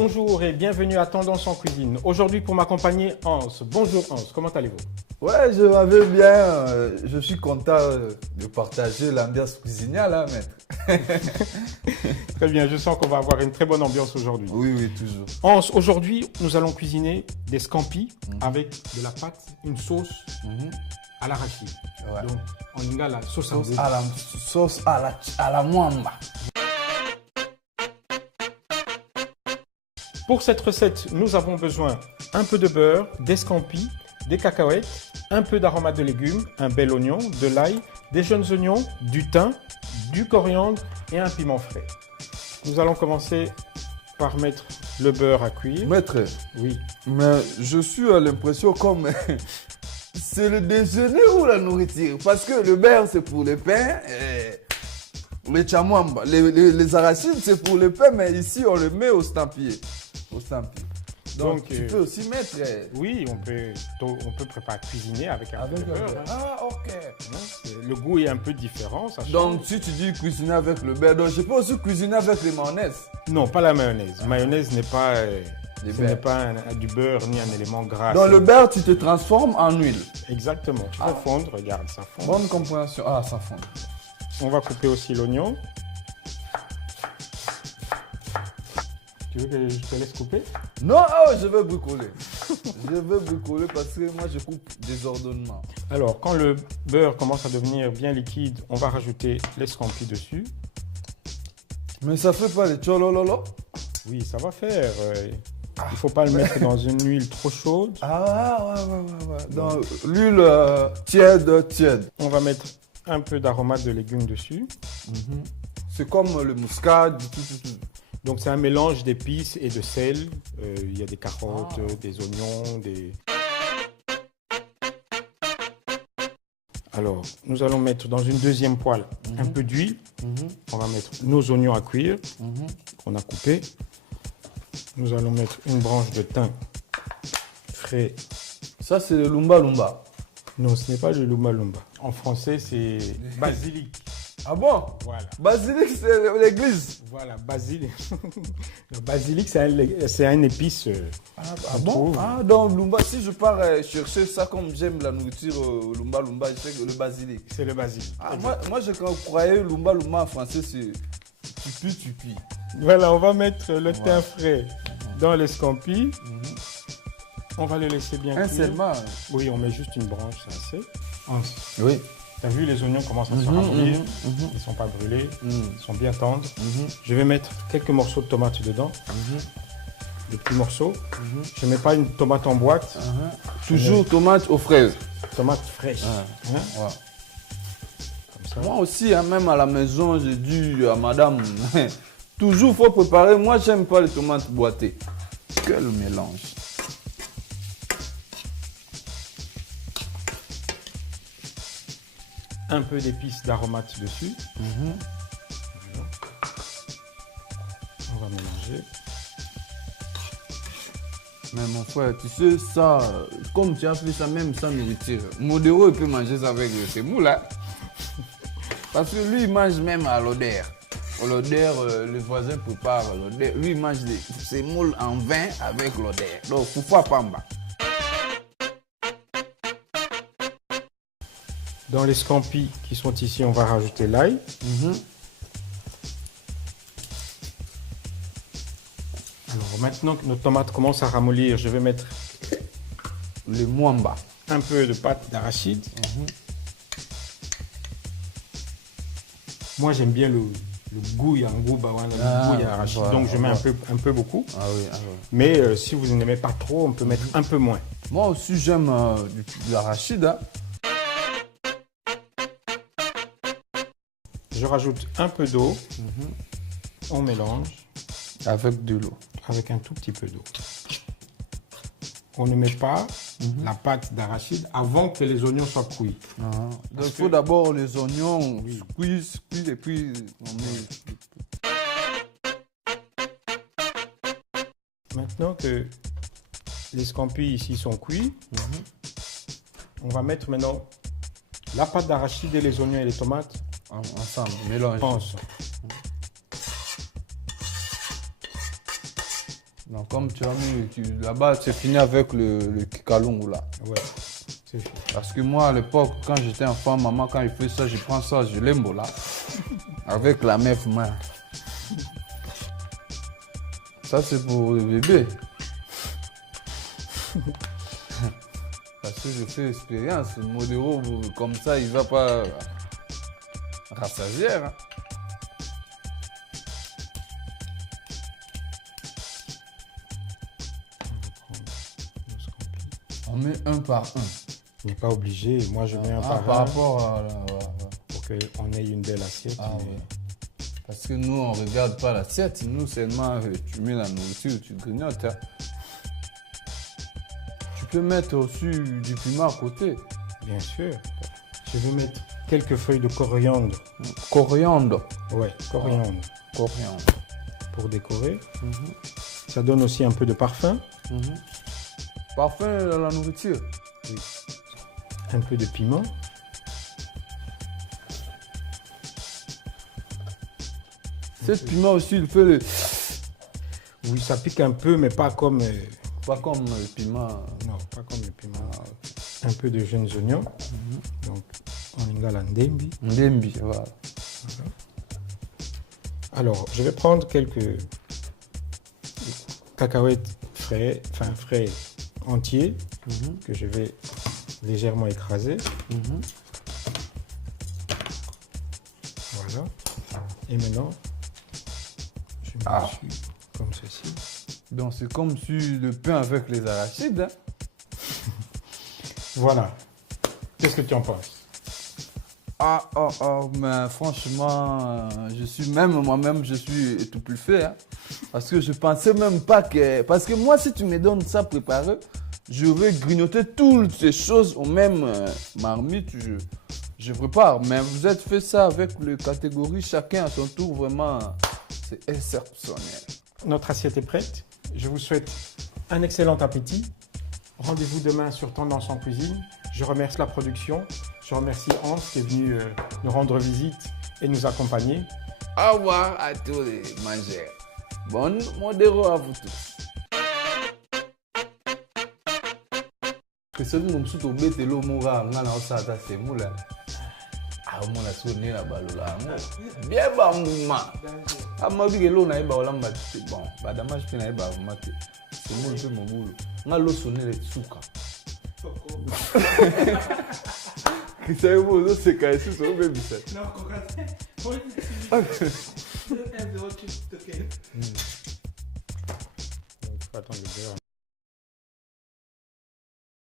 Bonjour et bienvenue à Tendance en cuisine. Aujourd'hui pour m'accompagner, Hans. Bonjour Hans, comment allez-vous? Ouais, je vais bien. Je suis content de partager l'ambiance cuisinière là, maître. Très bien, je sens qu'on va avoir une très bonne ambiance aujourd'hui. Oui, toujours. Hans, aujourd'hui nous allons cuisiner des scampis avec de la pâte, une sauce à l'arachide. Ouais. Donc en lingala, sauce Sauce à la mwamba. Pour cette recette, nous avons besoin un peu de beurre, des scampis, des cacahuètes, un peu d'aromates de légumes, un bel oignon, de l'ail, des jeunes oignons, du thym, du coriandre et un piment frais. Nous allons commencer par mettre le beurre à cuire. Maître, Oui. mais je suis à l'impression comme c'est le déjeuner ou la nourriture. Parce que le beurre c'est pour le pain, les chamwamba, les arachides c'est pour le pain, mais ici on le met au stampier. Donc tu peux aussi mettre. Oui, on peut préparer cuisiner avec un peu de beurre. Hein. Ah, ok. Le goût est un peu différent, ça change. Donc, si tu dis cuisiner avec le beurre, donc je peux aussi cuisiner avec les mayonnaise. Non, pas la mayonnaise. Mayonnaise n'est pas, ce n'est beurre. pas du beurre ni un élément gras. Dans le beurre, tu te transformes en huile. Exactement. Tu fais fondre, regarde, ça fond. Bonne compréhension. Ah, ça fond. On va couper aussi l'oignon. Tu veux que je te laisse couper? Non, je vais bricoler. Je vais bricoler parce que moi, je coupe désordonnement. Alors, quand le beurre commence à devenir bien liquide, on va rajouter les scampis dessus. Mais ça fait pas les tcholololo? Oui, ça va faire. Il ne faut pas le mettre dans une huile trop chaude. Ah, ouais. Dans l'huile tiède. On va mettre un peu d'aromates de légumes dessus. C'est comme le muscade, tout. Donc, c'est un mélange d'épices et de sel. Il y a des carottes, des oignons, des... Alors, nous allons mettre dans une deuxième poêle un peu d'huile. On va mettre nos oignons à cuire qu'on a coupés. Nous allons mettre une branche de thym frais. Ça, c'est le lumba lumba. Non, ce n'est pas le lumba lumba. En français, c'est basilic. Ah bon? Voilà. Basilic, c'est l'église. Voilà, basilic. Le basilic, c'est un épice. Ah bon? Ah, donc Lumba, si je pars chercher ça comme j'aime la nourriture Lumba Lumba, je sais que le basilic. C'est le basilic. Ah, moi, je croyais Lumba Lumba en français, c'est tupi. Voilà, on va mettre le thym frais dans les scampis. On va le laisser bien cuire. Seulement. Oui, on met juste une branche, c'est assez. Oui. Tu as vu, les oignons commencent à se ramollir. Ils ne sont pas brûlés, ils sont bien tendres. Je vais mettre quelques morceaux de tomates dedans. Des petits morceaux. Je ne mets pas une tomate en boîte. Toujours tomate aux fraises. Tomate fraîche. Ouais. Comme ça. Moi aussi, même à la maison, j'ai dit à madame, toujours faut préparer. Moi, j'aime pas les tomates boîtées. Quel mélange. Un peu d'épices d'aromates dessus. Voilà. On va mélanger. Mais mon frère, tu sais, ça, comme tu as fait ça même sans nourriture, Modéro il peut manger ça avec le semoule, hein. Parce que lui, il mange même à l'odeur. L'odeur, le voisin prépare l'odeur. Lui, il mange des semoules en vin avec l'odeur. Donc, pourquoi pas en bas? Dans les scampis qui sont ici, on va rajouter l'ail. Alors maintenant que nos tomates commencent à ramollir, je vais mettre Le mwamba. un peu de pâte d'arachide. Moi j'aime bien le goût, il y a un goût, le goût, il y a arachide, voilà, donc je mets un peu beaucoup. Ah oui. Mais si vous n'aimez pas trop, on peut mettre un peu moins. Moi aussi, j'aime de l'arachide. Hein. Je rajoute un peu d'eau, on mélange Avec de l'eau. avec un tout petit peu d'eau. On ne met pas la pâte d'arachide avant que les oignons soient cuits. Donc, il faut d'abord les oignons cuits et puis on met... Maintenant que les scampis ici sont cuits, on va mettre maintenant la pâte d'arachide et les oignons et les tomates Ensemble, mélange. ensemble. Donc, comme tu as mis, là-bas, c'est fini avec le kikalungu là. Ouais, c'est fini. Parce que moi, à l'époque, quand j'étais enfant, maman, quand il fait ça, je prends ça, je l'embo là. Avec la meuf main. Ça, c'est pour le bébé. Parce que je fais expérience. Le modéro, comme ça, il va pas rassasier. Hein. On met un par un. On n'est pas obligé. Moi, je mets un par par un rapport à pour qu'on ait une belle assiette. Ah, mais- ouais. Parce que nous, on ne regarde pas l'assiette. Nous, seulement, tu mets la nourriture, tu grignotes. Hein. Tu peux mettre aussi du piment à côté. Bien sûr. Je vais mettre quelques feuilles de coriandre. Coriandre. Ouais, coriandre. Coriandre. Pour décorer. Mhm, Ça donne aussi un peu de parfum. mhm. Parfum dans la nourriture. Un peu de piment. Ce piment aussi, il fait le... Oui, ça pique un peu, mais pas comme... Pas comme le piment. non, pas comme le piment. Un peu de jeunes oignons. Donc, en lingala ndembi. Ndembi, voilà. Alors, je vais prendre quelques cacahuètes frais, enfin frais entiers, Mhm, que je vais légèrement écraser. mhm. Voilà. Et maintenant, je mets Ah. dessus comme ceci. Donc, c'est comme si le pain avec les arachides. Hein. Voilà. Qu'est-ce que tu en penses? Mais franchement, je suis même moi-même, je suis étouffé. Hein. Parce que je pensais même pas que... Parce que moi, si tu me donnes ça préparé, je vais grignoter toutes ces choses au même marmite. Je prépare. Mais vous êtes fait ça avec les catégories, chacun à son tour, vraiment, c'est exceptionnel. Notre assiette est prête. Je vous souhaite un excellent appétit. Rendez-vous demain sur Tendance en cuisine. Je remercie la production. Je remercie Hans qui est venu nous rendre visite et nous accompagner. Au revoir à tous les mangeurs. Bon modéro à vous tous. Que ce soit nous tout bête l'eau moura ngana osata c'est moula. Ah mon a sonné la balola. Bien ba mouma. Ah ma bi l'eau na iba olamba bon. Ba damage pe na iba mate. C'est moule pe mon boulot. Ngalo sonné les souka. Que ça vous c'est quand c'est sur baby ça. Non, Donc, il faut attendre le beurre.